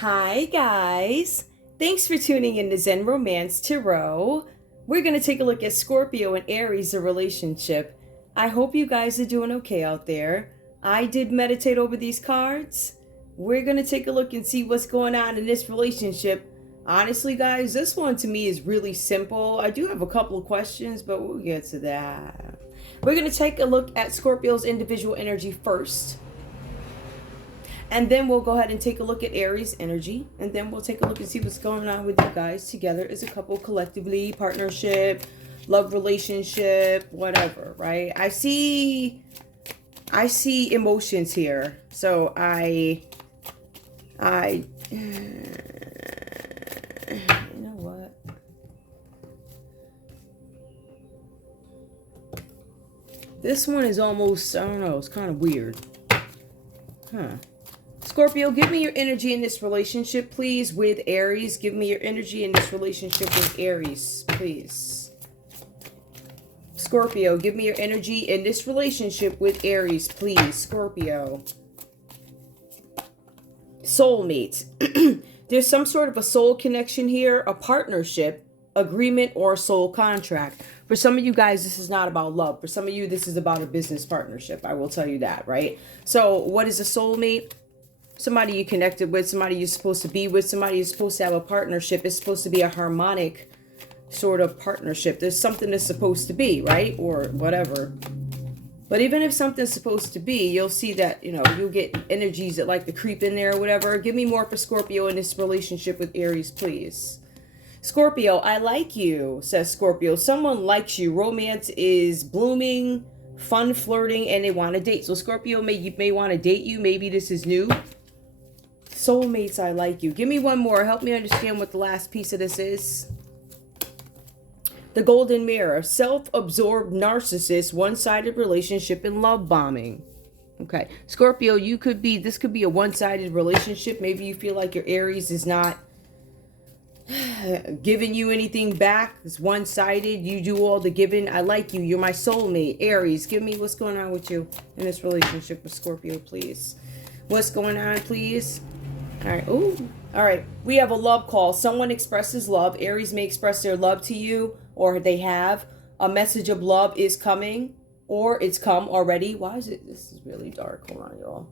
Hi guys! Thanks for tuning in to Zen Romance Tarot. We're going to take a look at Scorpio and Aries, the relationship. I hope you guys are doing okay out there. I did meditate over these cards. We're going to take a look and see what's going on in this relationship. Honestly guys, this one to me is really simple. I do have a couple of questions, but we'll get to that. We're going to take a look at Scorpio's individual energy first. And then we'll go ahead and take a look at Aries energy. And then we'll take a look and see what's going on with you guys together as a couple, collectively, partnership, love relationship, whatever, right? I see emotions here. So you know what? This one is almost, I don't know, it's kind of weird. Huh. Scorpio, give me your energy in this relationship, please, with Aries. Give me your energy in this relationship with Aries, please. Scorpio, give me your energy in this relationship with Aries, please. Scorpio. Soulmates. There's some sort of a soul connection here, a partnership, agreement, or a soul contract. For some of you guys, this is not about love. For some of you, this is about a business partnership. I will tell you that, right? So what is a soulmate? Somebody you connected with, somebody you're supposed to be with, somebody you're supposed to have a partnership. It's supposed to be a harmonic sort of partnership. There's something that's supposed to be, right? Or whatever. But even if something's supposed to be, you'll see that, you'll get energies that like to creep in there or whatever. Give me more for Scorpio in this relationship with Aries, please. Scorpio, I like you, says Scorpio. Someone likes you. Romance is blooming, fun flirting, and they want to date. So Scorpio may want to date you. Maybe this is new. Soulmates, I like you. Give me one more. Help me understand what the last piece of this is. The golden mirror. Self-absorbed narcissist, one-sided relationship, and love bombing. Okay. Scorpio, this could be a one-sided relationship. Maybe you feel like your Aries is not giving you anything back. It's one-sided. You do all the giving. I like you. You're my soulmate. Aries, give me what's going on with you in this relationship with Scorpio, please. What's going on, please? All right. Ooh. All right. We have a love call. Someone expresses love. Aries may express their love to you, or they have. A message of love is coming, or it's come already. Why is it? This is really dark. Hold on, y'all.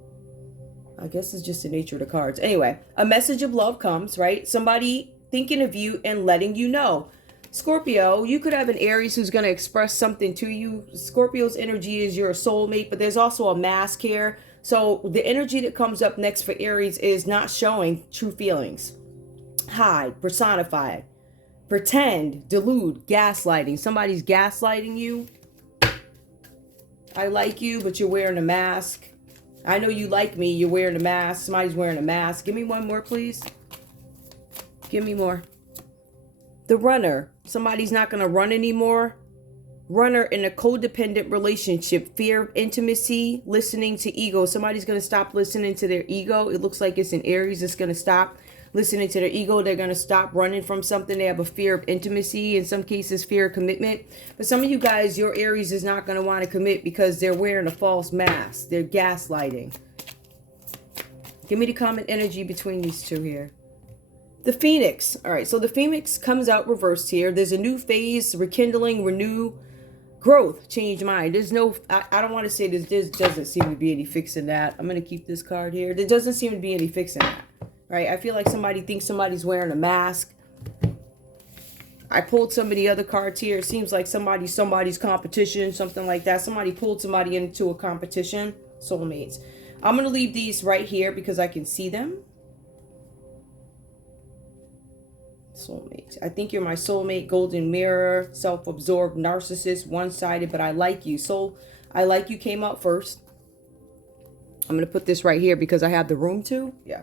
I guess it's just the nature of the cards. Anyway, a message of love comes, right? Somebody thinking of you and letting you know. Scorpio, you could have an Aries who's going to express something to you. Scorpio's energy is your soulmate, but there's also a mask here. So the energy that comes up next for Aries is not showing true feelings. Hide, personify, pretend, delude, gaslighting. Somebody's gaslighting you. I like you, but you're wearing a mask. I know you like me, you're wearing a mask. Somebody's wearing a mask. Give me one more, please. Give me more. The runner. Somebody's not going to run anymore. Runner in a codependent relationship, fear of intimacy, listening to ego. Somebody's going to stop listening to their ego. It looks like it's an Aries that's going to stop listening to their ego. They're going to stop running from something. They have a fear of intimacy, in some cases fear of commitment. But some of you guys, your Aries is not going to want to commit because they're wearing a false mask. They're gaslighting. Give me the common energy between these two here. The Phoenix. All right, so the Phoenix comes out reversed here. There's a new phase, rekindling, renew, growth, change mind. There's no, I don't want to say this, there doesn't seem to be any fixing that. I'm going to keep this card here. There doesn't seem to be any fixing that, right? I feel like somebody thinks somebody's wearing a mask. I pulled some of the other cards here. It seems like somebody's competition, something like that. Somebody pulled somebody into a competition. Soulmates. I'm going to leave these right here because I can see them. Soulmate. I think you're my soulmate. Golden mirror, self-absorbed narcissist, one-sided, but I like you. So I like you came out first. I'm going to put this right here because I have the room to. Yeah.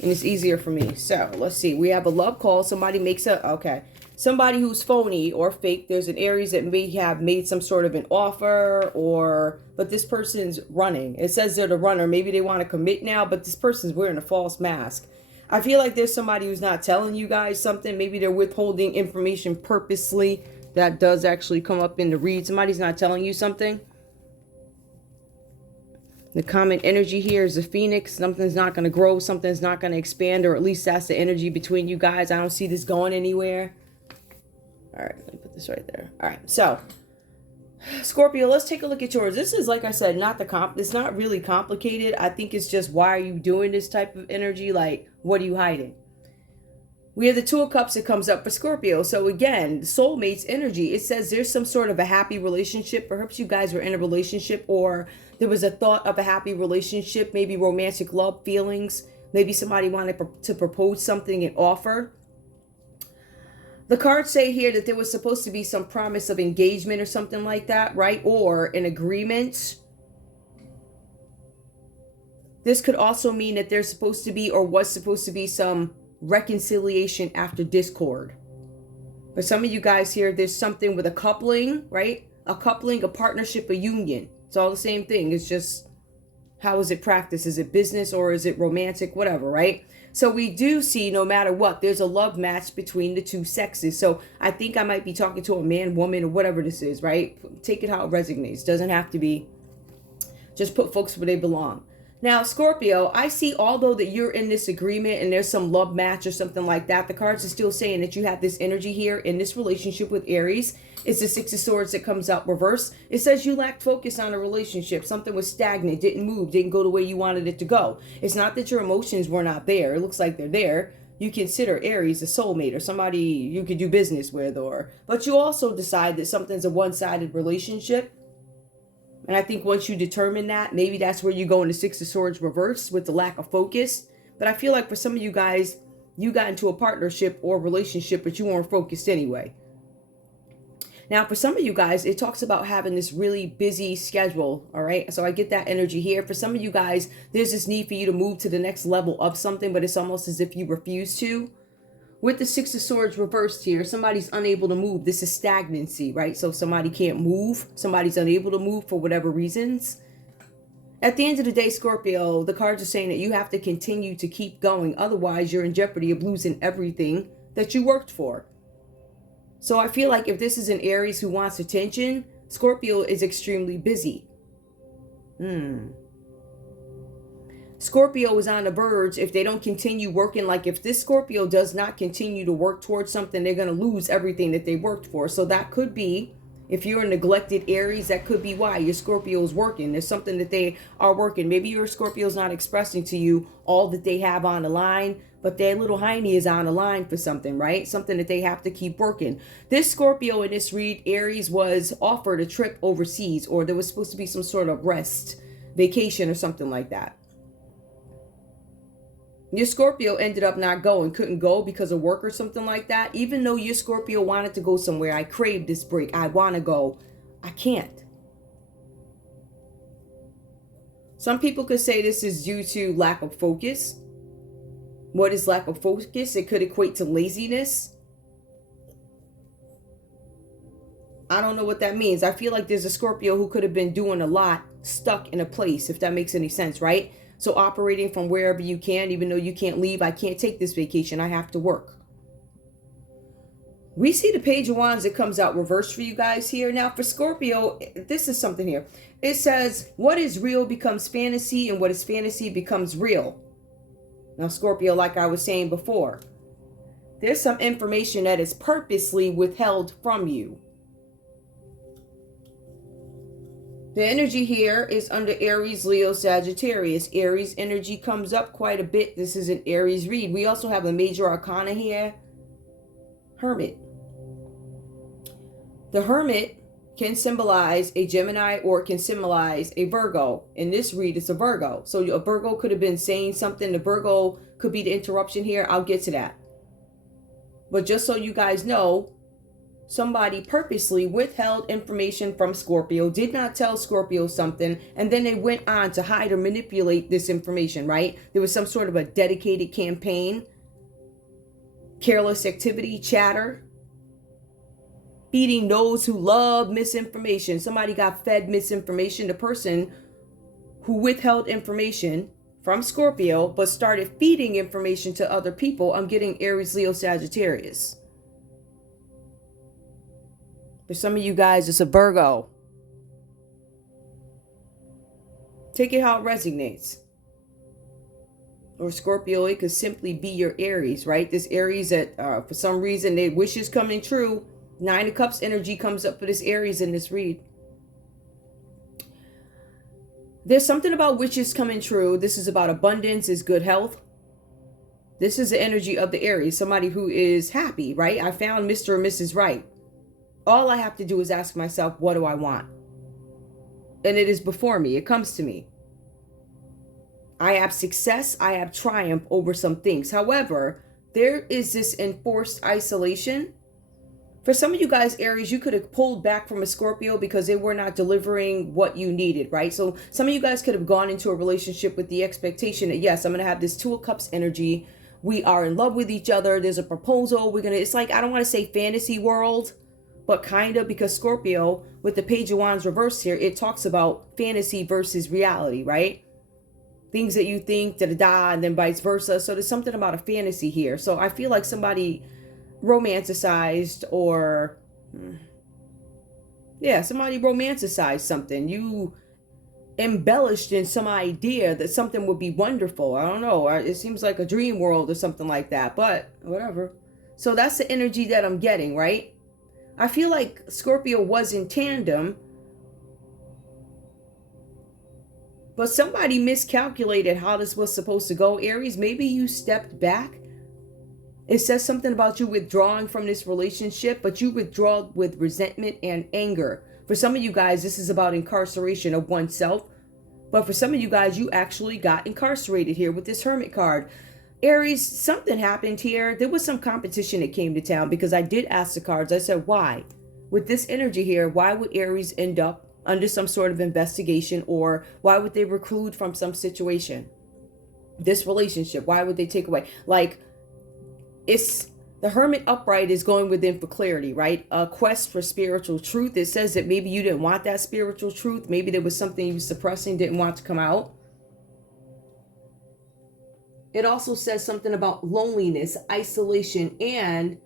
And it's easier for me. So let's see. We have a love call. Somebody makes somebody who's phony or fake. There's an Aries that may have made some sort of an offer but this person's running. It says they're the runner. Maybe they want to commit now, but this person's wearing a false mask. I feel like there's somebody who's not telling you guys something. Maybe they're withholding information purposely. That does actually come up in the read. Somebody's not telling you something. The common energy here is a phoenix. Something's not going to grow. Something's not going to expand, or at least that's the energy between you guys. I don't see this going anywhere. All right, let me put this right there. All right, so Scorpio, let's take a look at yours. This is, like I said, it's not really complicated. I think it's just, why are you doing this type of energy? Like, what are you hiding? We have the Two of Cups that comes up for Scorpio. So again, soulmates energy. It says there's some sort of a happy relationship. Perhaps you guys were in a relationship, or there was a thought of a happy relationship, maybe romantic love feelings. Maybe somebody wanted to propose something and offer. The cards say here that there was supposed to be some promise of engagement or something like that, right? Or an agreement. This could also mean that there's supposed to be, or was supposed to be, some reconciliation after discord. For some of you guys here, there's something with a coupling, right? A coupling, a partnership, a union. It's all the same thing. It's just, how is it practiced? Is it business or is it romantic? Whatever, right? So we do see, no matter what, there's a love match between the two sexes. So I think I might be talking to a man, woman, or whatever this is, right? Take it how it resonates. Doesn't have to be. Just put folks where they belong. Now, Scorpio, I see, although that you're in this agreement and there's some love match or something like that, the cards are still saying that you have this energy here in this relationship with Aries. It's the Six of Swords that comes out reverse. It says you lacked focus on a relationship. Something was stagnant, didn't move, didn't go the way you wanted it to go. It's not that your emotions were not there. It looks like they're there. You consider Aries a soulmate or somebody you could do business with, but you also decide that something's a one-sided relationship. And I think once you determine that, maybe that's where you go into Six of Swords reverse with the lack of focus. But I feel like for some of you guys, you got into a partnership or relationship, but you weren't focused anyway. Now, for some of you guys, it talks about having this really busy schedule, all right? So I get that energy here. For some of you guys, there's this need for you to move to the next level of something, but it's almost as if you refuse to. With the Six of Swords reversed here, somebody's unable to move. This is stagnancy, right? So somebody can't move. Somebody's unable to move for whatever reasons. At the end of the day, Scorpio, the cards are saying that you have to continue to keep going. Otherwise, you're in jeopardy of losing everything that you worked for. So I feel like if this is an Aries who wants attention, Scorpio is extremely busy. Scorpio is on the verge. If they don't continue working, like if this Scorpio does not continue to work towards something, they're going to lose everything that they worked for. So that could be, if you're a neglected Aries, that could be why your Scorpio is working. There's something that they are working. Maybe your Scorpio is not expressing to you all that they have on the line, but their little hiney is on the line for something, right? Something that they have to keep working. This Scorpio in this read, Aries, was offered a trip overseas, or there was supposed to be some sort of rest, vacation or something like that. Your Scorpio ended up not going, couldn't go because of work or something like that. Even though your Scorpio wanted to go somewhere, I crave this break, I want to go, I can't. Some people could say this is due to lack of focus. What is lack of focus? It could equate to laziness. I don't know what that means. I feel like there's a Scorpio who could have been doing a lot, stuck in a place, if that makes any sense, right? So operating from wherever you can, even though you can't leave, I can't take this vacation, I have to work. We see the Page of Wands that comes out reversed for you guys here. Now for Scorpio, this is something here. It says, what is real becomes fantasy, and what is fantasy becomes real. Now Scorpio, like I was saying before, there's some information that is purposely withheld from you. The energy here is under Aries, Leo, Sagittarius. Aries energy comes up quite a bit. This is an Aries read. We also have a major arcana here. Hermit. The Hermit can symbolize a Gemini or can symbolize a Virgo. In this read, it's a Virgo. So a Virgo could have been saying something. The Virgo could be the interruption here. I'll get to that. But just so you guys know, somebody purposely withheld information from Scorpio, did not tell Scorpio something, and then they went on to hide or manipulate this information, right? There was some sort of a dedicated campaign, careless activity, chatter, feeding those who love misinformation. Somebody got fed misinformation. The person who withheld information from Scorpio but started feeding information to other people. I'm getting Aries, Leo, Sagittarius. For some of you guys, it's a Virgo. Take it how it resonates. Or Scorpio, it could simply be your Aries, right? This Aries that for some reason their wishes coming true. 9 of Cups energy comes up for this Aries in this read. There's something about wishes coming true. This is about abundance, is good health. This is the energy of the Aries, somebody who is happy, right? I found Mr. or Mrs. Right. All I have to do is ask myself, what do I want? And it is before me. It comes to me. I have success. I have triumph over some things. However, there is this enforced isolation. For some of you guys, Aries, you could have pulled back from a Scorpio because they were not delivering what you needed, right? So some of you guys could have gone into a relationship with the expectation that, yes, I'm going to have this 2 of Cups energy. We are in love with each other. There's a proposal. It's like, I don't want to say fantasy world, but kind of, because Scorpio, with the Page of Wands reversed here, it talks about fantasy versus reality, right? Things that you think, da-da-da, and then vice versa. So there's something about a fantasy here. So I feel like somebody romanticized or somebody romanticized something. You embellished in some idea that something would be wonderful. I don't know. It seems like a dream world or something like that, but whatever. So that's the energy that I'm getting, right? I feel like Scorpio was in tandem, but somebody miscalculated how this was supposed to go. Aries, maybe you stepped back. It says something about you withdrawing from this relationship, but you withdraw with resentment and anger. For some of you guys, this is about incarceration of oneself. But for some of you guys, you actually got incarcerated here with this Hermit card. Aries, something happened here. There was some competition that came to town, because I did ask the cards. I said, why? With this energy here, why would Aries end up under some sort of investigation, or why would they reclude from some situation? This relationship, why would they take away? Like, it's the Hermit upright is going within for clarity, right? A quest for spiritual truth. It says that maybe you didn't want that spiritual truth. Maybe there was something you were suppressing, didn't want to come out. It also says something about loneliness, isolation, and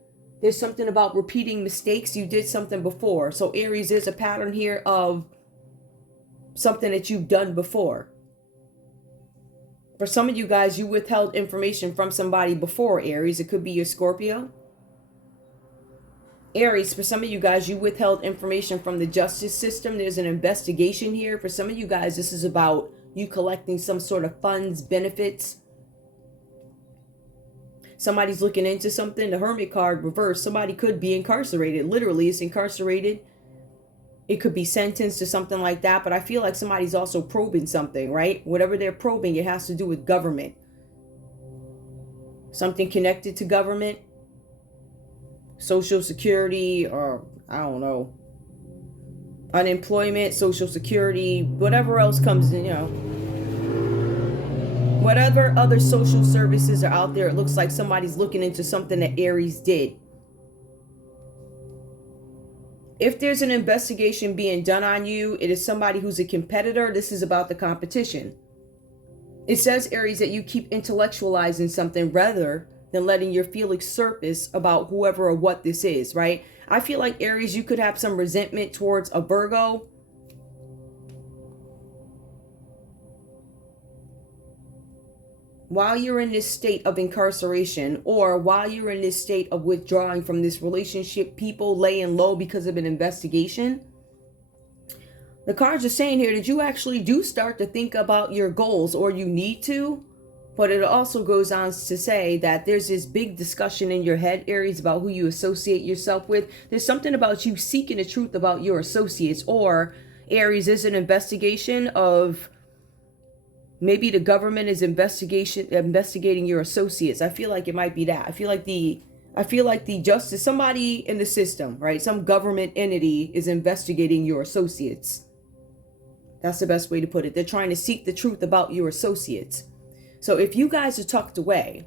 there's something about repeating mistakes. You did something before. So Aries, there's a pattern here of something that you've done before. For some of you guys, you withheld information from somebody before, Aries. It could be your Scorpio. Aries, for some of you guys, you withheld information from the justice system. There's an investigation here. For some of you guys, this is about you collecting some sort of funds, benefits. Somebody's looking into something. The Hermit card reversed. Somebody could be incarcerated. Literally, it's incarcerated. It could be sentenced to something like that, but I feel like somebody's also probing something, right? Whatever they're probing, it has to do with government. Something connected to government. Social Security, or I don't know. Unemployment, Social Security, whatever else comes in, Whatever other social services are out there, it looks like somebody's looking into something that Aries did. If there's an investigation being done on you, it is somebody who's a competitor. This is about the competition. It says, Aries, that you keep intellectualizing something rather than letting your feelings surface about whoever or what this is, right? I feel like, Aries, you could have some resentment towards a Virgo. While you're in this state of incarceration, or while you're in this state of withdrawing from this relationship, people laying low because of an investigation, the cards are saying here that you actually do start to think about your goals, or you need to. But it also goes on to say that there's this big discussion in your head, Aries, about who you associate yourself with. There's something about you seeking the truth about your associates, or Aries, is an investigation of maybe the government is investigating your associates. I feel like it might be that. I feel like the justice, somebody in the system, right? Some government entity is investigating your associates. That's the best way to put it. They're trying to seek the truth about your associates. So if you guys are tucked away,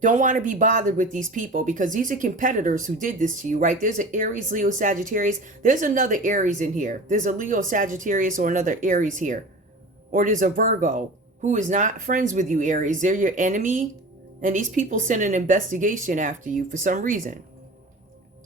don't want to be bothered with these people, because these are competitors who did this to you, right? There's an Aries, Leo, Sagittarius. There's another Aries in here. There's a Leo, Sagittarius, or another Aries here. Or there's a Virgo who is not friends with you, Aries. They're your enemy. And these people send an investigation after you for some reason.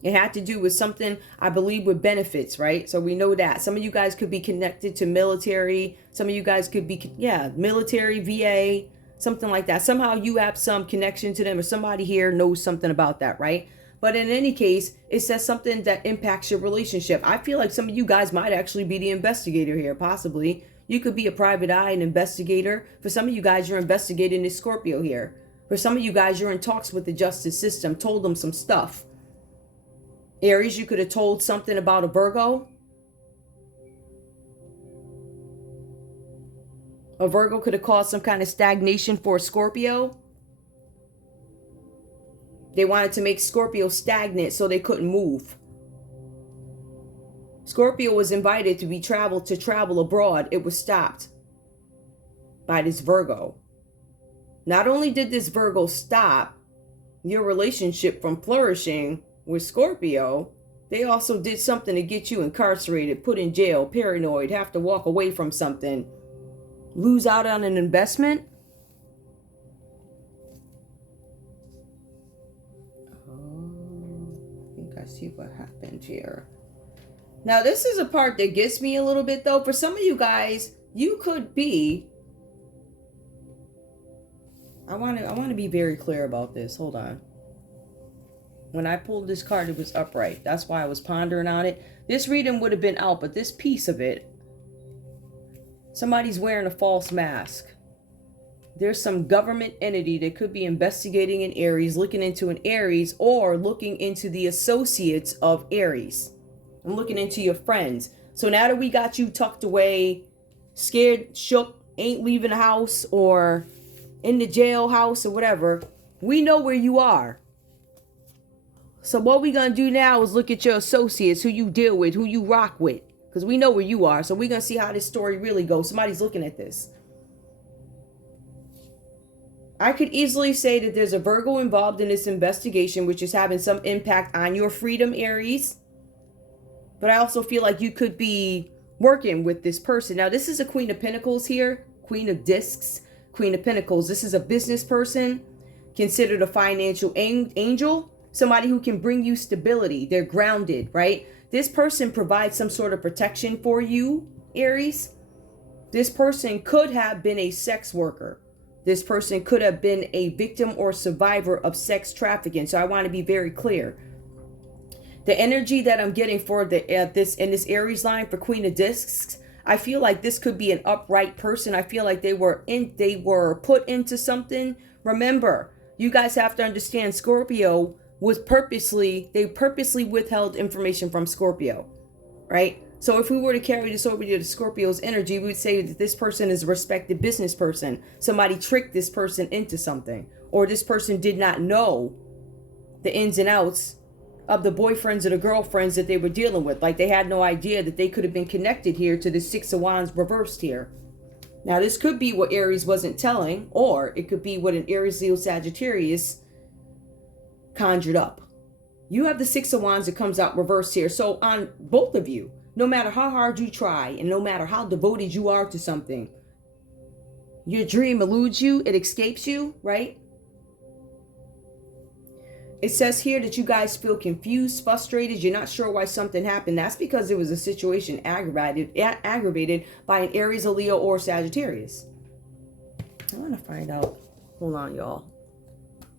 It had to do with something, I believe, with benefits, right? So we know that. Some of you guys could be connected to military. Some of you guys could be, military, VA, something like that. Somehow you have some connection to them, or somebody here knows something about that, right? But in any case, it says something that impacts your relationship. I feel like some of you guys might actually be the investigator here, possibly. You could be a private eye, an investigator. For some of you guys, you're investigating this Scorpio here. For some of you guys, you're in talks with the justice system, told them some stuff. Aries, you could have told something about a Virgo. A Virgo could have caused some kind of stagnation for a Scorpio. They wanted to make Scorpio stagnant so they couldn't move. Scorpio was invited to travel abroad. It was stopped by this Virgo. Not only did this Virgo stop your relationship from flourishing with Scorpio, they also did something to get you incarcerated, put in jail, paranoid, have to walk away from something, lose out on an investment. I think I see what happened here. Now, this is a part that gets me a little bit, though. For some of you guys, you could be... I want to be very clear about this. Hold on. When I pulled this card, it was upright. That's why I was pondering on it. This reading would have been out, but this piece of it, somebody's wearing a false mask. There's some government entity that could be investigating an Aries, looking into an Aries, or looking into the associates of Aries. I'm looking into your friends. So now that we got you tucked away, scared, shook, ain't leaving the house, or in the jailhouse or whatever, we know where you are. So what we're going to do now is look at your associates, who you deal with, who you rock with. Because we know where you are. So we're going to see how this story really goes. Somebody's looking at this. I could easily say that there's a Virgo involved in this investigation, which is having some impact on your freedom, Aries. But I also feel like you could be working with this person. Now, this is a Queen of Pentacles here. Queen of Discs. Queen of Pentacles. This is a business person, considered a financial angel. Somebody who can bring you stability. They're grounded, right? This person provides some sort of protection for you, Aries. This person could have been a sex worker. This person could have been a victim or survivor of sex trafficking. So I want to be very clear. The energy that I'm getting for this Aries line for Queen of Discs, I feel like this could be an upright person. I feel like they were put into something. Remember, you guys have to understand, Scorpio was purposely withheld information from Scorpio, right? So if we were to carry this over to the Scorpio's energy, we would say that this person is a respected business person. Somebody tricked this person into something, or this person did not know the ins and outs of the boyfriends or the girlfriends that they were dealing with. Like, they had no idea that they could have been connected here to the Six of Wands reversed here. Now, this could be what Aries wasn't telling, or it could be what an Aries, Leo, Sagittarius conjured up. You have the Six of Wands that comes out reversed here. So on both of you, no matter how hard you try and no matter how devoted you are to something, your dream eludes you, it escapes you, right? It says here that you guys feel confused, frustrated. You're not sure why something happened. That's because it was a situation aggravated by an Aries, a Leo, or Sagittarius. I want to find out. Hold on, y'all.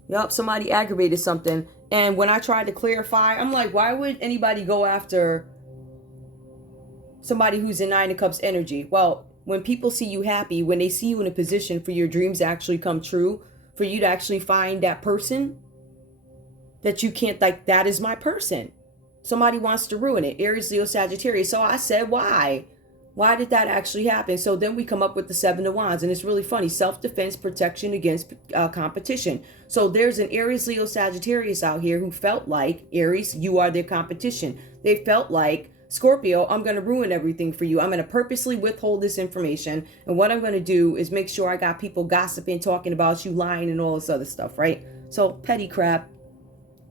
Yup, somebody aggravated something. And when I tried to clarify, I'm like, why would anybody go after somebody who's in Nine of Cups energy? Well, when people see you happy, when they see you in a position for your dreams to actually come true, for you to actually find that person that you can't, like, that is my person. Somebody wants to ruin it. Aries, Leo, Sagittarius. So I said, why? Why did that actually happen? So then we come up with the Seven of Wands. And it's really funny. Self-defense, protection against competition. So there's an Aries, Leo, Sagittarius out here who felt like, Aries, you are their competition. They felt like, Scorpio, I'm going to ruin everything for you. I'm going to purposely withhold this information. And what I'm going to do is make sure I got people gossiping, talking about you, lying, and all this other stuff, right? So petty crap.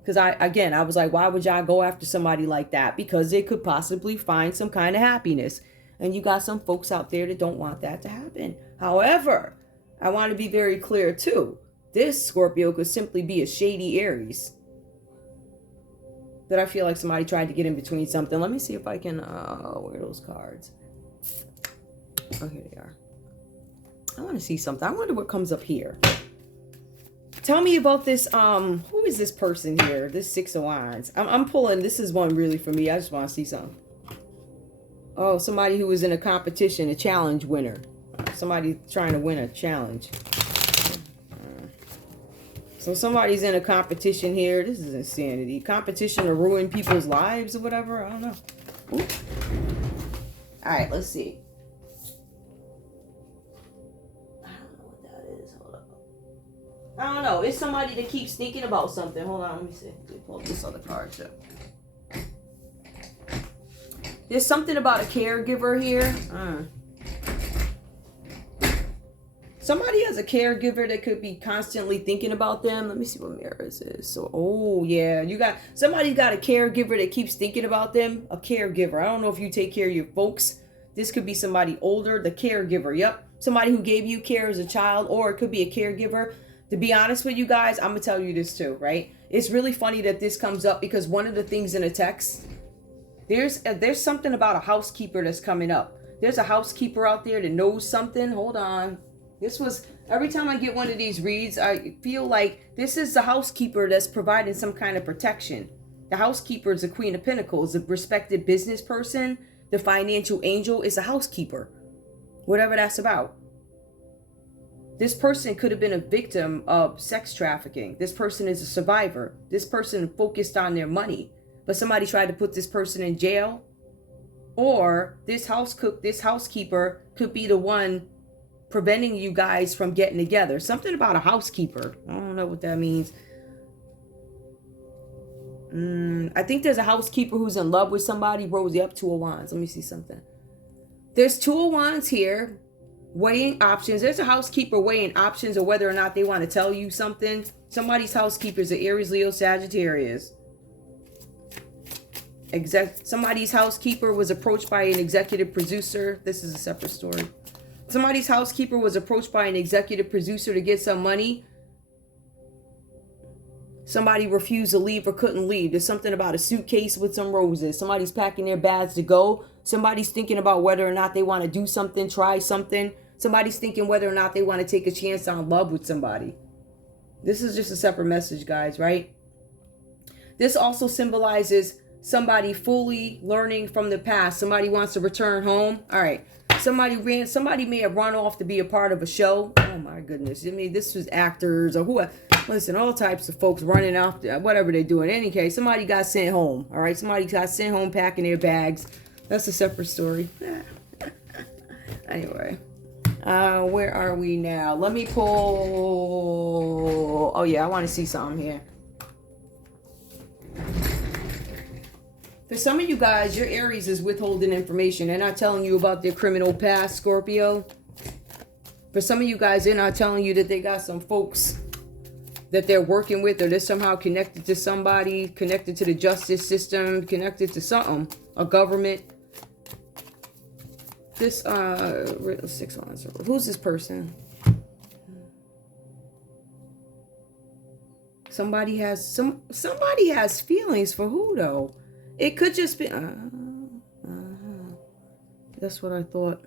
Because I was like, why would y'all go after somebody like that? Because they could possibly find some kind of happiness. And you got some folks out there that don't want that to happen. However, I want to be very clear too. This Scorpio could simply be a shady Aries. that I feel like somebody tried to get in between something. Let me see if I can, where are those cards? Oh, here they are. I want to see something. I wonder what comes up here. Tell me about this, who is this person here? This Six of Wands. I'm pulling, this is one really for me. I just want to see something. Oh, somebody who was in a competition, a challenge winner. Somebody trying to win a challenge. So somebody's in a competition here. This is insanity. Competition to ruin people's lives or whatever. I don't know. Ooh. All right, let's see. I don't know. It's somebody that keeps thinking about something. Hold on, let me see. Let me pull this other card too. There's something about a caregiver here. Somebody has a caregiver that could be constantly thinking about them. Let me see what mirrors is. So, oh yeah, somebody's got a caregiver that keeps thinking about them. A caregiver. I don't know if you take care of your folks. This could be somebody older. The caregiver. Yep. Somebody who gave you care as a child, or it could be a caregiver. To be honest with you guys, I'm going to tell you this too, right? It's really funny that this comes up because one of the things in a text, there's something about a housekeeper that's coming up. There's a housekeeper out there that knows something. Hold on. Every time I get one of these reads, I feel like this is the housekeeper that's providing some kind of protection. The housekeeper is the Queen of Pentacles, a respected business person. The financial angel is a housekeeper, whatever that's about. This person could have been a victim of sex trafficking. This person is a survivor. This person focused on their money, but somebody tried to put this person in jail. Or this housekeeper could be the one preventing you guys from getting together. Something about a housekeeper. I don't know what that means. I think there's a housekeeper who's in love with somebody. Rosie, up Two of Wands. Let me see something. There's Two of Wands here. Weighing options. There's a housekeeper weighing options of whether or not they want to tell you something. Somebody's housekeeper is an Aries, Leo, Sagittarius. Somebody's housekeeper was approached by an executive producer. This is a separate story. Somebody's housekeeper was approached by an executive producer to get some money. Somebody refused to leave or couldn't leave. There's something about a suitcase with some roses. Somebody's packing their bags to go. Somebody's thinking about whether or not they want to do something, try something. Somebody's thinking whether or not they want to take a chance on love with somebody. This is just a separate message, guys, right? This also symbolizes somebody fully learning from the past. Somebody wants to return home. All right. Somebody may have run off to be a part of a show. Oh my goodness. I mean, this was actors or who. Listen, all types of folks running off, whatever they do. In any case, somebody got sent home. All right. Somebody got sent home packing their bags. That's a separate story. Anyway. Where are we now? Let me pull. Oh yeah, I want to see something here. For some of you guys, your Aries is withholding information. They're not telling you about their criminal past, Scorpio. For some of you guys, they're not telling you that they got some folks that they're working with, or they're somehow connected to somebody, connected to the justice system, connected to something, a government. This, 6 lines. Who's this person? Somebody has feelings for who though? It could just be, that's what I thought.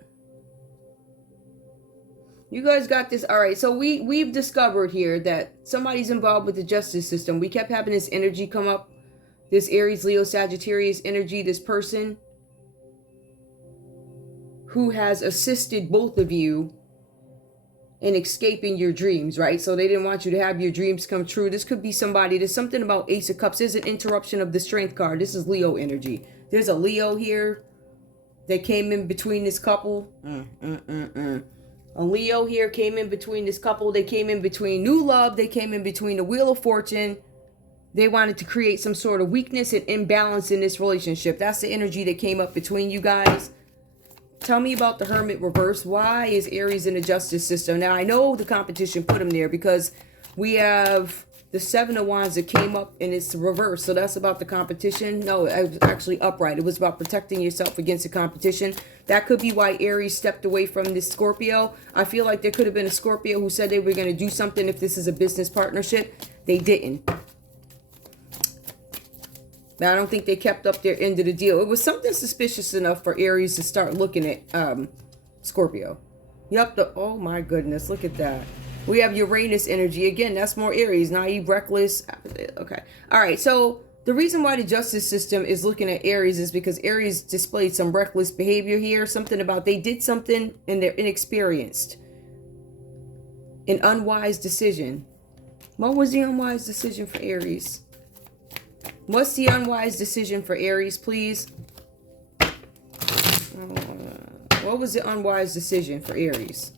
You guys got this. All right. So we've discovered here that somebody's involved with the justice system. We kept having this energy come up, this Aries, Leo, Sagittarius energy, this person who has assisted both of you in escaping your dreams, right? So they didn't want you to have your dreams come true. This could be somebody. There's something about Ace of Cups. There's an interruption of the Strength card. This is Leo energy. There's a Leo here that came in between this couple. A Leo here came in between this couple. They came in between new love. They came in between the Wheel of Fortune. They wanted to create some sort of weakness and imbalance in this relationship. That's the energy that came up between you guys. Tell me about the Hermit reverse. Why is Aries in the justice system? Now, I know the competition put him there because we have the 7 of Wands that came up and it's reverse. So that's about the competition. No, it was actually upright. It was about protecting yourself against the competition. That could be why Aries stepped away from this Scorpio. I feel like there could have been a Scorpio who said they were going to do something if this is a business partnership. They didn't. Now, I don't think they kept up their end of the deal. It was something suspicious enough for Aries to start looking at Scorpio. Yep. Oh my goodness. Look at that. We have Uranus energy. Again, that's more Aries. Naive, reckless. Okay. All right. So the reason why the justice system is looking at Aries is because Aries displayed some reckless behavior here. Something about they did something and they're inexperienced. An unwise decision. What was the unwise decision for Aries? What's the unwise decision for Aries, please? What was the unwise decision for Aries?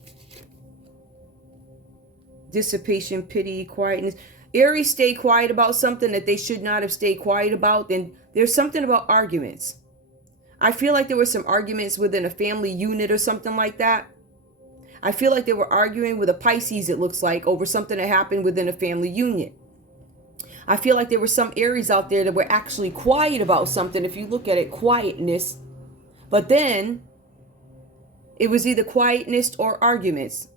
Dissipation, pity, quietness. Aries stay quiet about something that they should not have stayed quiet about. Then there's something about arguments. I feel like there were some arguments within a family unit or something like that. I feel like they were arguing with a Pisces, it looks like, over something that happened within a family unit. I feel like there were some Aries out there that were actually quiet about something. If you look at it, quietness. But then it was either quietness or arguments.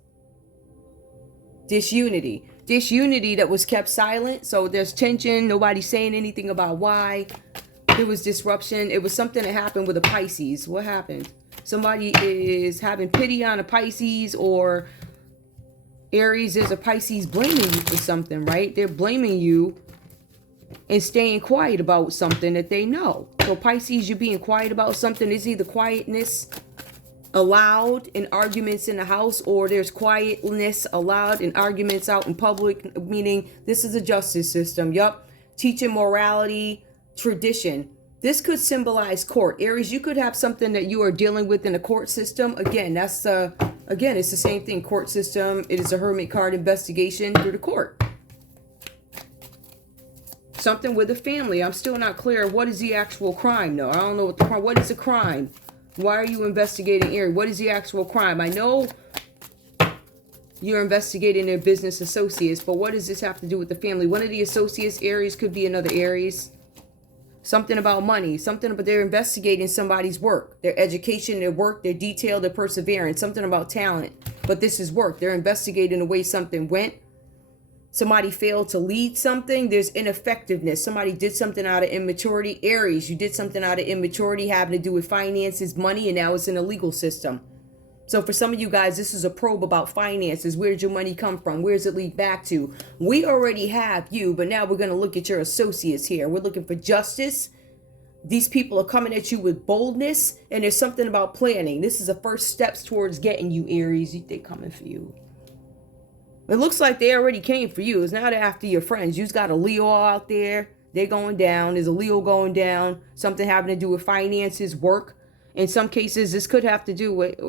Disunity. Disunity that was kept silent. So there's tension. Nobody's saying anything about why. There was disruption. It was something that happened with a Pisces. What happened? Somebody is having pity on a Pisces, or Aries is a Pisces blaming you for something, right? They're blaming you and staying quiet about something that they know. So Pisces, you're being quiet about something. Is either quietness allowed in arguments in the house, or there's quietness allowed in arguments out in public, meaning this is a justice system. Yup. Teaching morality, tradition. This could symbolize court. Aries, you could have something that you are dealing with in a court system. Again, it's the same thing. Court system. It is a Hermit card, investigation through the court. Something with a family. I'm still not clear. What is the actual crime? No, I don't know what the crime. What is a crime? Why are you investigating Aries? What is the actual crime? I know you're investigating their business associates, but what does this have to do with the family? One of the associates, Aries, could be another Aries. Something about money. Something about they're investigating somebody's work. Their education, their work, their detail, their perseverance. Something about talent. But this is work. They're investigating the way something went. Somebody failed to lead something. There's ineffectiveness. Somebody did something out of immaturity. Aries, you did something out of immaturity having to do with finances, money, and now it's in a legal system. So for some of you guys, this is a probe about finances. Where did your money come from? Where does it lead back to? We already have you, but now we're going to look at your associates here. We're looking for justice. These people are coming at you with boldness, and there's something about planning. This is the first steps towards getting you, Aries. They're coming for you. It looks like they already came for you. It's now they're after your friends. You've got a Leo out there. They're going down. There's a Leo going down. Something having to do with finances, work. In some cases, this could have to do with,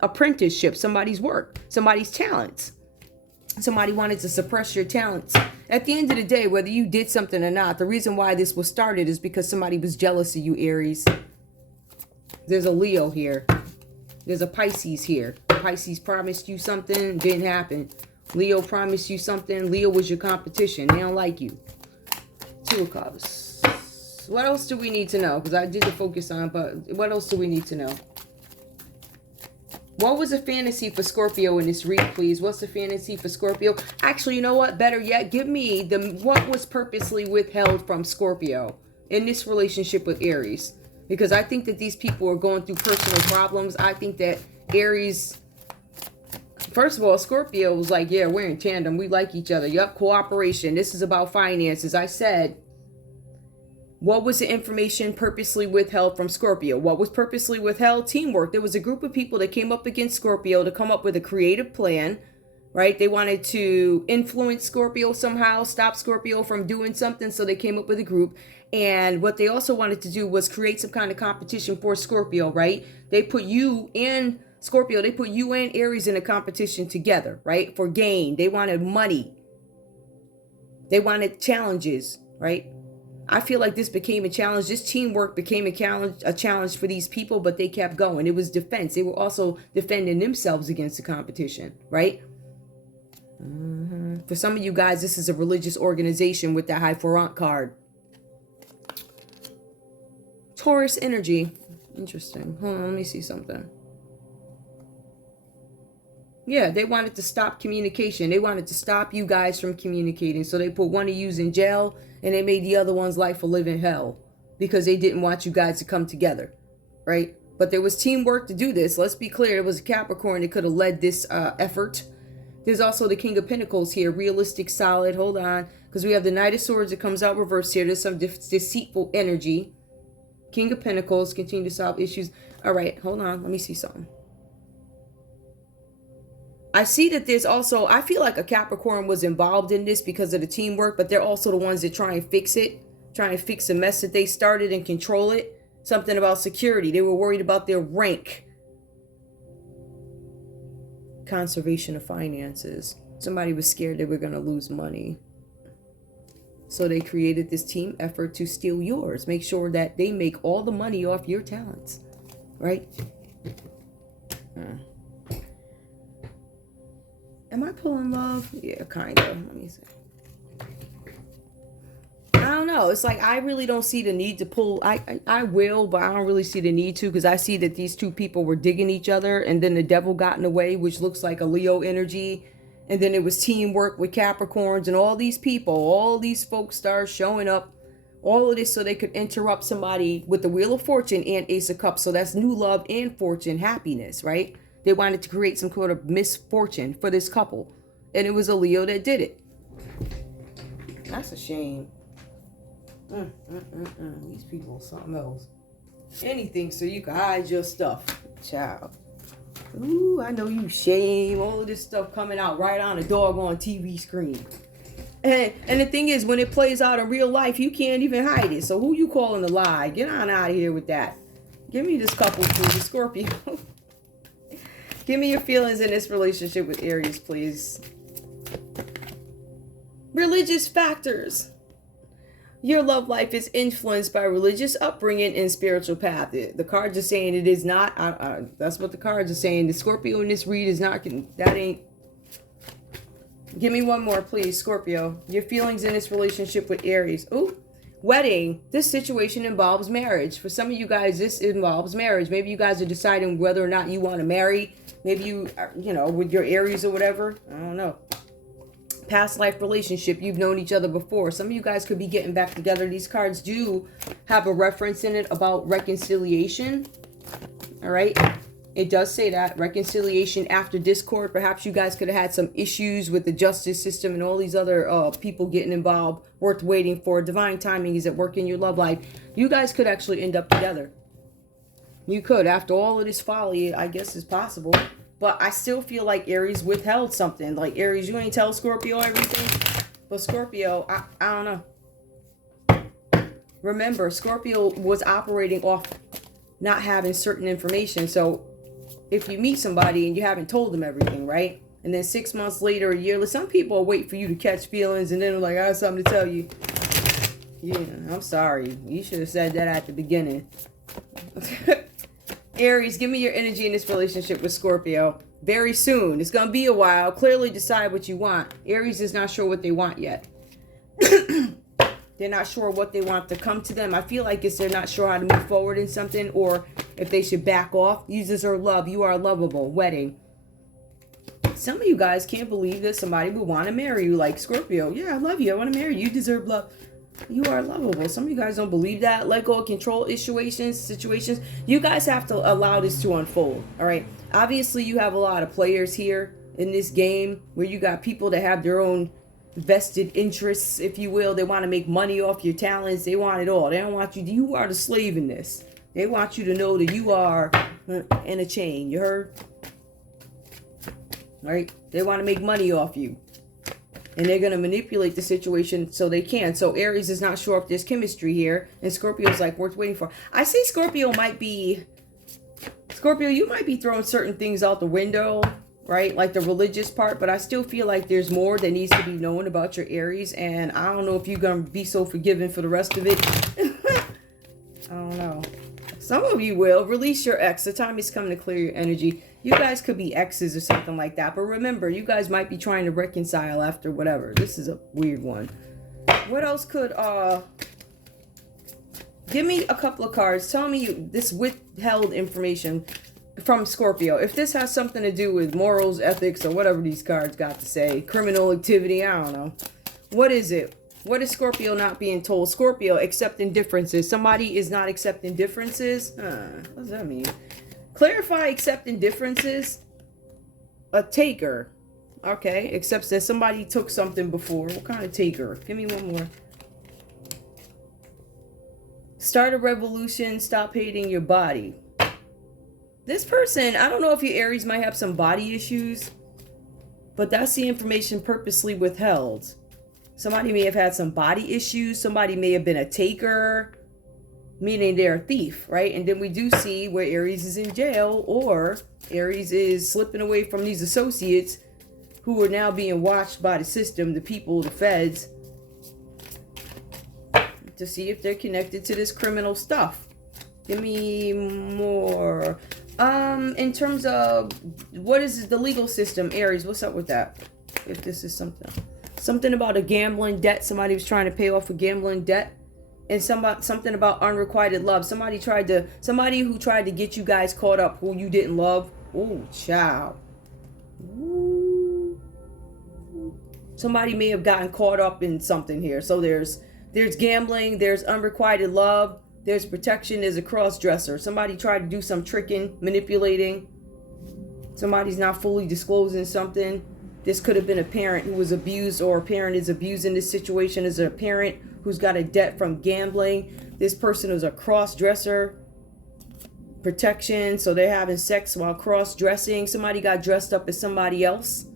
apprenticeship, somebody's work, somebody's talents. Somebody wanted to suppress your talents. At the end of the day, whether you did something or not, the reason why this was started is because somebody was jealous of you, Aries. There's a Leo here. There's a Pisces here. Pisces promised you something, didn't happen. Leo promised you something. Leo was your competition. They don't like you. Two of Cups. What else do we need to know? Because I did the focus on, but what else do we need to know? What was a fantasy for Scorpio in this read, please? What's the fantasy for Scorpio? Actually, you know what? Better yet, give me what was purposely withheld from Scorpio in this relationship with Aries. Because I think that these people are going through personal problems. I think that Aries, first of all, Scorpio was like, yeah, we're in tandem. We like each other. Yup, cooperation. This is about finances. I said, what was the information purposely withheld from Scorpio? What was purposely withheld? Teamwork. There was a group of people that came up against Scorpio to come up with a creative plan, right? They wanted to influence Scorpio somehow, stop Scorpio from doing something, so they came up with a group. And what they also wanted to do was create some kind of competition for Scorpio, right? They put you and Scorpio, they put you and Aries in a competition together, right? For gain. They wanted money. They wanted challenges, right? I feel like this became a challenge. This teamwork became a challenge for these people, but they kept going. It was defense. They were also defending themselves against the competition, right? For some of you guys, this is a religious organization with the High Forant card. Taurus energy. Interesting. Hold on, let me see something. Yeah, they wanted to stop communication. They wanted to stop you guys from communicating. So they put one of yous in jail and they made the other one's life a living hell because they didn't want you guys to come together, right? But there was teamwork to do this. Let's be clear. It was a Capricorn that could have led this effort. There's also the King of Pentacles here. Realistic, solid. Hold on. Because we have the Knight of Swords that comes out reversed here. There's some deceitful energy. King of Pentacles. Continue to solve issues. All right. Hold on. Let me see something. I see that there's also, I feel like a Capricorn was involved in this because of the teamwork, but they're also the ones that try and fix it, try and fix a mess that they started and control it. Something about security. They were worried about their rank. Conservation of finances. Somebody was scared they were going to lose money. So they created this team effort to steal yours. Make sure that they make all the money off your talents. Right? Am I pulling love? Yeah, kind of. Let me see. I don't know. It's like I really don't see the need to pull. I will, but I don't really see the need to because I see that these two people were digging each other and then the devil got in the way, which looks like a Leo energy. And then it was teamwork with Capricorns and all these people, all these folks start showing up. All of this so they could interrupt somebody with the Wheel of Fortune and Ace of Cups. So that's new love and fortune, happiness, right? They wanted to create some sort of misfortune for this couple. And it was a Leo that did it. That's a shame. These people are something else. Anything so you can hide your stuff. Child. Ooh, I know you shame. All of this stuff coming out right on a doggone TV screen. And the thing is, when it plays out in real life, you can't even hide it. So who you calling a lie? Get on out of here with that. Give me this couple, please. Scorpio. Give me your feelings in this relationship with Aries, please. Religious factors. Your love life is influenced by religious upbringing and spiritual path. The cards are saying it is not. That's what the cards are saying. The Scorpio in this read is not. That ain't. Give me one more, please, Scorpio. Your feelings in this relationship with Aries. Ooh, wedding. This situation involves marriage. For some of you guys, this involves marriage. Maybe you guys are deciding whether or not you want to marry. Maybe you know, with your Aries or whatever. I don't know. Past life relationship. You've known each other before. Some of you guys could be getting back together. These cards do have a reference in it about reconciliation. All right. It does say that reconciliation after discord. Perhaps you guys could have had some issues with the justice system and all these other people getting involved. Worth waiting for. Divine timing is at work in your love life. You guys could actually end up together. You could. After all of this folly, I guess is possible. But I still feel like Aries withheld something. Like, Aries, you ain't tell Scorpio everything. But Scorpio, I don't know. Remember, Scorpio was operating off not having certain information. So if you meet somebody and you haven't told them everything, right? And then 6 months later, a year, some people wait for you to catch feelings and then they're like, I have something to tell you. Yeah, I'm sorry. You should have said that at the beginning. Aries, give me your energy in this relationship with Scorpio. Very soon. It's going to be a while. Clearly decide what you want. Aries is not sure what they want yet. They're not sure what they want to come to them. I feel like they're not sure how to move forward in something or if they should back off. You deserve love. You are lovable. Wedding. Some of you guys can't believe that somebody would want to marry you like Scorpio. Yeah, I love you. I want to marry you. You deserve love. You are lovable. Some of you guys don't believe that. Let go of control situations. You guys have to allow this to unfold. All right. Obviously, you have a lot of players here in this game where you got people that have their own vested interests, if you will. They want to make money off your talents. They want it all. They don't want you. You are the slave in this. They want you to know that you are in a chain. You heard? Right? They want to make money off you. And they're going to manipulate the situation so they can. So Aries is not sure if there's chemistry here. And Scorpio's like, worth waiting for. I see Scorpio, you might be throwing certain things out the window, right? Like the religious part. But I still feel like there's more that needs to be known about your Aries. And I don't know if you're going to be so forgiving for the rest of it. I don't know. Some of you will. Release your ex. The time is coming to clear your energy. You guys could be exes or something like that. But remember, you guys might be trying to reconcile after whatever. This is a weird one. What else could, give me a couple of cards. Tell me this withheld information. from Scorpio. If this has something to do with morals, ethics, or whatever these cards got to say, criminal activity, I don't know. What is it? What is Scorpio not being told? Scorpio, accepting differences. Somebody is not accepting differences? What does that mean? Clarify accepting differences. A taker. Okay, accepts that somebody took something before. What kind of taker? Give me one more. Start a revolution. Stop hating your body. This person, I don't know if you Aries might have some body issues, but that's the information purposely withheld. Somebody may have had some body issues. Somebody may have been a taker, meaning they're a thief, right? And then we do see where Aries is in jail, or Aries is slipping away from these associates who are now being watched by the system, the people, the feds, to see if they're connected to this criminal stuff. Give me more. In terms of what is the legal system, Aries, what's up with that? If this is something about a gambling debt, somebody was trying to pay off a gambling debt, and something about unrequited love. Somebody who tried to get you guys caught up who you didn't love. Oh, child. Ooh. Somebody may have gotten caught up in something here. So there's gambling, there's unrequited love, there's protection, there's a cross-dresser. Somebody tried to do some tricking, manipulating. Somebody's not fully disclosing something. This could have been a parent who was abused, or a parent is abusing this situation as a parent who's got a debt from gambling. This person was a cross-dresser. Protection, so they're having sex while cross-dressing. Somebody got dressed up as somebody else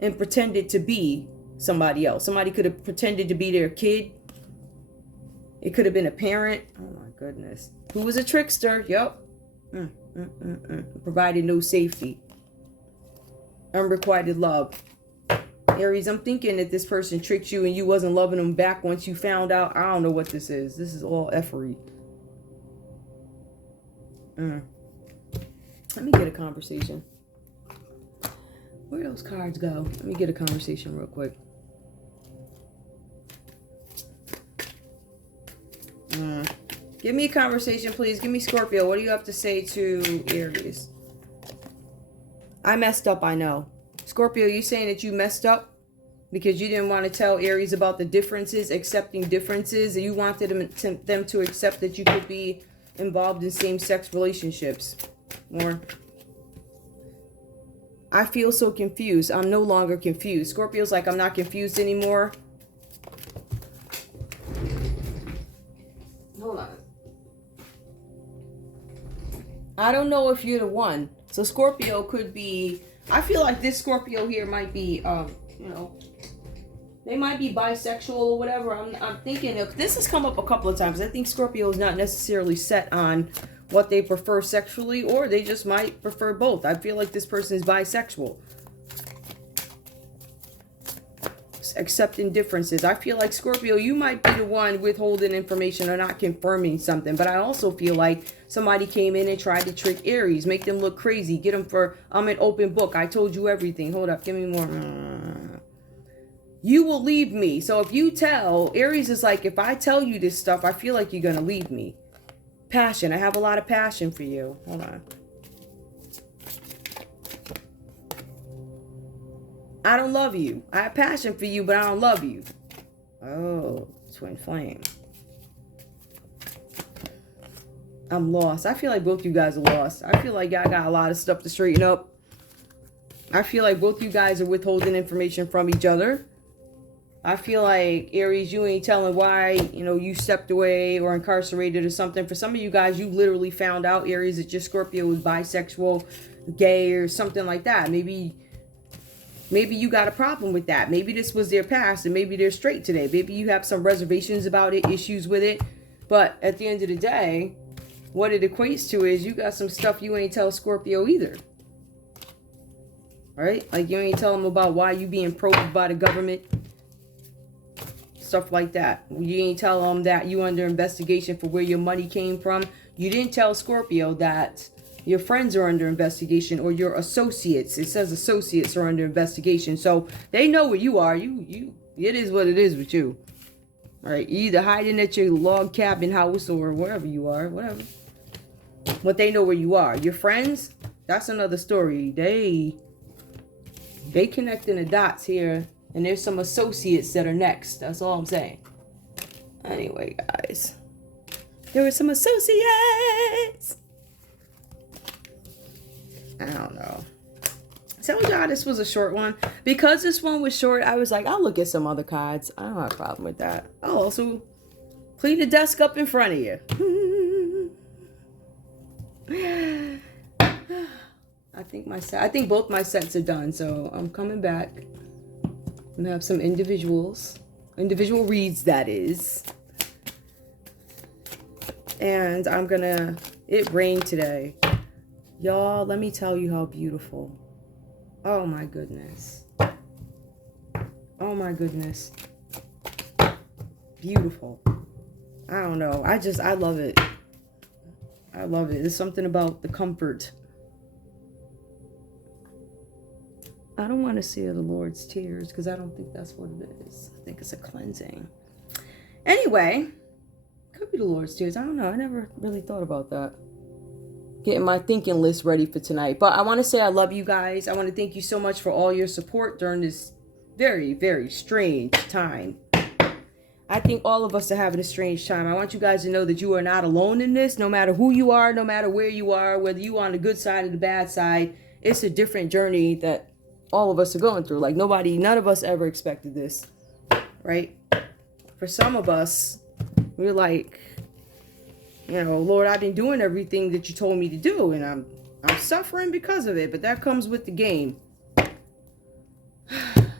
and pretended to be somebody else. Somebody could have pretended to be their kid. It could have been a parent. Oh my goodness. Who was a trickster. Yep. Provided no safety. Unrequited love. Aries, I'm thinking that this person tricked you and you wasn't loving them back once you found out. I don't know what this is. This is all effery. Let me get a conversation. Where those cards go? Let me get a conversation real quick. Give me a conversation, please. Give me Scorpio. What do you have to say to Aries? I messed up, I know. Scorpio, you saying that you messed up because you didn't want to tell Aries about the differences, accepting differences, and you wanted them to accept that you could be involved in same-sex relationships. Or, I feel so confused. I'm no longer confused. Scorpio's like, I'm not confused anymore. Hold on. I don't know if you're the one. So Scorpio could be, I feel like this Scorpio here might be, they might be bisexual or whatever. I'm thinking, if this has come up a couple of times, I think Scorpio is not necessarily set on what they prefer sexually, or they just might prefer both. I feel like this person is bisexual. Accepting differences. I feel like Scorpio, you might be the one withholding information or not confirming something, but I also feel like somebody came in and tried to trick Aries, make them look crazy, get them for, I'm an open book, I told you everything. Hold up, give me more. You will leave me. So if you tell, Aries is like, if I tell you this stuff, I feel like you're going to leave me. Passion. I have a lot of passion for you. Hold on. I don't love you. I have passion for you, but I don't love you. Oh, twin flame. I'm lost. I feel like both you guys are lost. I feel like I got a lot of stuff to straighten up. I feel like both you guys are withholding information from each other. I feel like, Aries, you ain't telling why, you stepped away or incarcerated or something. For some of you guys, you literally found out, Aries, that your Scorpio was bisexual, gay, or something like that. Maybe you got a problem with that. Maybe this was their past and maybe they're straight today. Maybe you have some reservations about it, issues with it. But at the end of the day, what it equates to is you got some stuff you ain't tell Scorpio either. Right? Like you ain't tell them about why you being probed by the government. Stuff like that. You ain't tell them that you under investigation for where your money came from. You didn't tell Scorpio that your friends are under investigation or your associates. It says associates are under investigation. So they know where you are. It is what it is with you. All right. You either hiding at your log cabin house or wherever you are. Whatever. But they know where you are. Your friends, that's another story. They connecting the dots here. And there's some associates that are next. That's all I'm saying. Anyway, guys. There were some associates. I don't know. Tell y'all this was a short one. Because this one was short, I was like, I'll look at some other cards. I don't have a problem with that. I'll also clean the desk up in front of you. I think both my sets are done, so I'm coming back. I'm gonna have some individual reads, that is. And it rained today. Y'all, let me tell you how beautiful. Oh my goodness. Oh my goodness. Beautiful. I don't know. I love it. I love it. There's something about the comfort. I don't want to say the Lord's tears because I don't think that's what it is. I think it's a cleansing. Anyway, could be the Lord's tears. I don't know. I never really thought about that. Getting my thinking list ready for tonight. But I want to say I love you guys. I want to thank you so much for all your support during this very, very strange time. I think all of us are having a strange time. I want you guys to know that you are not alone in this. No matter who you are, no matter where you are, whether you are on the good side or the bad side, it's a different journey that all of us are going through. Like none of us ever expected this, right? For some of us, we're like, Lord, I've been doing everything that you told me to do, and I'm suffering because of it. But that comes with the game.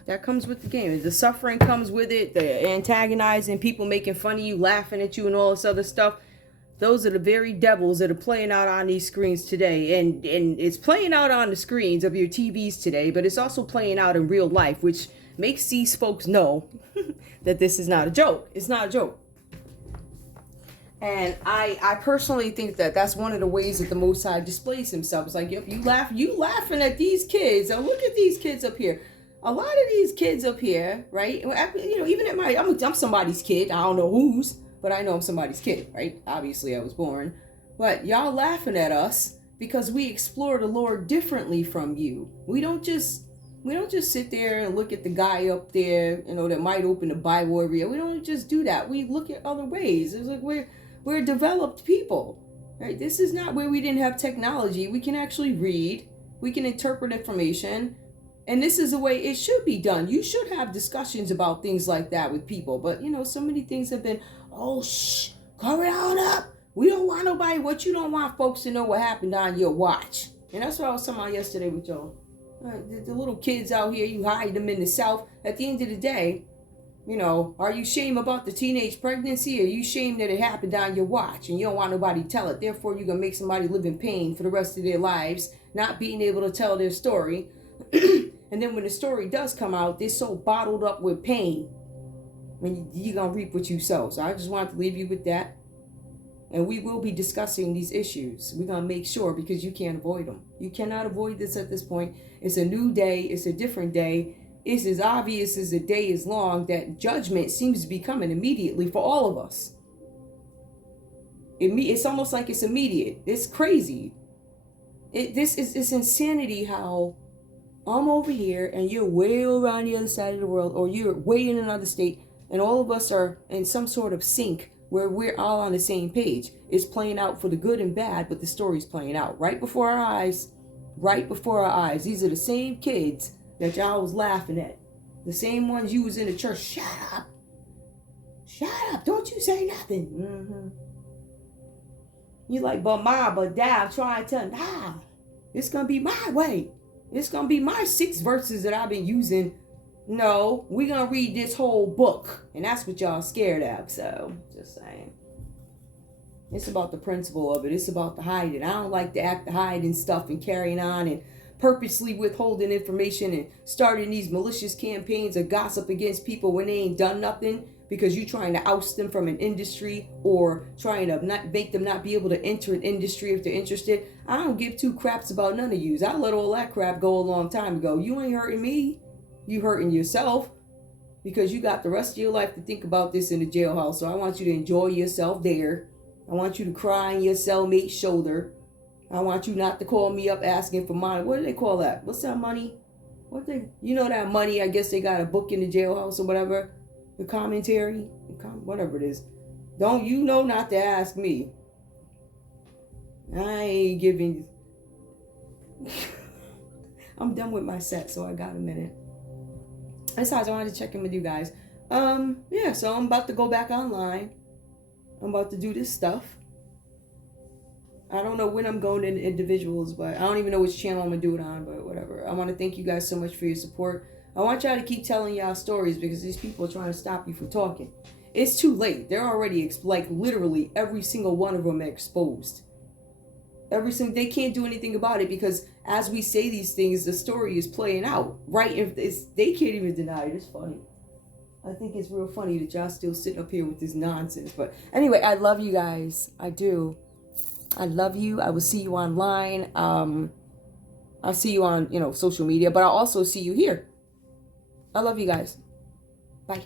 That comes with the game. The suffering comes with it. The antagonizing, people making fun of you, laughing at you, and all this other stuff. Those are the very devils that are playing out on these screens today. And it's playing out on the screens of your TVs today, but it's also playing out in real life, which makes these folks know that this is not a joke. It's not a joke. And I personally think that that's one of the ways that the Most High displays himself. It's like, if you laughing at these kids. Now look at these kids up here. A lot of these kids up here, right? Even at I'm somebody's kid. I don't know whose, but I know I'm somebody's kid, right? Obviously I was born. But y'all laughing at us because we explore the Lord differently from you. We don't just sit there and look at the guy up there, that might open the Bible every year. We don't just do that. We look at other ways. It's like we're developed people, right? This is not where we didn't have technology. We can actually read. We can interpret information. And this is the way it should be done. You should have discussions about things like that with people. But, so many things have been, cover it on up. We don't want nobody. What you don't want folks to know what happened on your watch. And that's what I was talking about yesterday with y'all. The little kids out here, you hide them in the South. At the end of the day, are you ashamed about the teenage pregnancy, or are you ashamed that it happened on your watch and you don't want nobody to tell it? Therefore, you're going to make somebody live in pain for the rest of their lives, not being able to tell their story. And then when the story does come out, they're so bottled up with pain. When you're going to reap what you sow. So I just wanted to leave you with that. And we will be discussing these issues. We're going to make sure, because you can't avoid them. You cannot avoid this at this point. It's a new day. It's a different day. It's as obvious as the day is long that judgment seems to be coming immediately for all of us. It's almost like it's immediate. It's crazy. It's insanity how I'm over here and you're way over on the other side of the world, or you're way in another state, and all of us are in some sort of sync where we're all on the same page. It's playing out for the good and bad, but the story's playing out right before our eyes. Right before our eyes. These are the same kids that y'all was laughing at. The same ones you was in the church. Shut up. Shut up. Don't you say nothing. Mm-hmm. You like, but mom, but dad, I'm trying to tell them, nah, it's going to be my way. It's going to be my 6 verses that I've been using. No, we're going to read this whole book. And that's what y'all scared of. So, just saying. It's about the principle of it. It's about the hiding. I don't like to act the hiding stuff and carrying on and purposely withholding information and starting these malicious campaigns of gossip against people when they ain't done nothing, because you're trying to oust them from an industry or trying to not make them not be able to enter an industry if they're interested. I don't give 2 craps about none of yous. I let all that crap go a long time ago. You ain't hurting me. You hurting yourself, because you got the rest of your life to think about this in the jailhouse. So I want you to enjoy yourself there. I want you to cry on your cellmate's shoulder. I want you not to call me up asking for money. What do they call that? What's that money? You know that money, I guess they got a book in the jailhouse or whatever. The commentary, whatever it is. Don't you know not to ask me. I ain't giving. I'm done with my set, so I got a minute. Besides, I wanted to check in with you guys. Yeah, so I'm about to go back online. I'm about to do this stuff. I don't know when I'm going into individuals, but I don't even know which channel I'm going to do it on, but whatever. I want to thank you guys so much for your support. I want y'all to keep telling y'all stories because these people are trying to stop you from talking. It's too late. They're already, like, literally every single one of them are exposed. They can't do anything about it because as we say these things, the story is playing out, right? They can't even deny it. It's funny. I think it's real funny that y'all still sitting up here with this nonsense. But anyway, I love you guys. I do. I love you. I will see you online. I'll see you on, social media, but I'll also see you here. I love you guys. Bye.